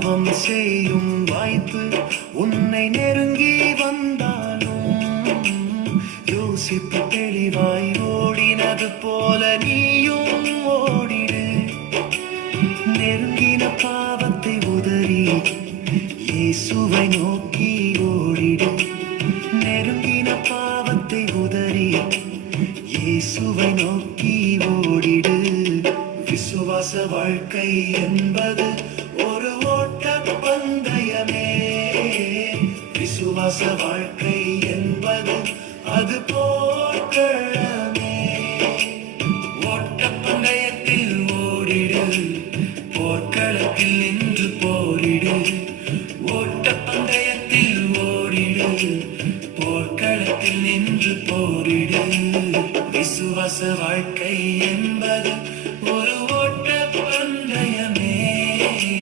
பாவம் செய்யும் வாய்ப்பு உன்னை நெருங்கி வந்தாலும் யோசிப்பு தெளிவாய் ஓடினது போல நீயும் ஓடிடு. நெருங்கின பாவத்தை உதறி இயேசுவை நோக்கி ஓடிடு. நெருங்கின பாவத்தை உதறி இயேசுவை நோக்கி ஓடிடு. விசுவாச வாழ்க்கை என்பது ஒரு ஓட்ட பந்தயமே. விசுவாச வாழ்க்கை என்பது அது போர்க்களமே.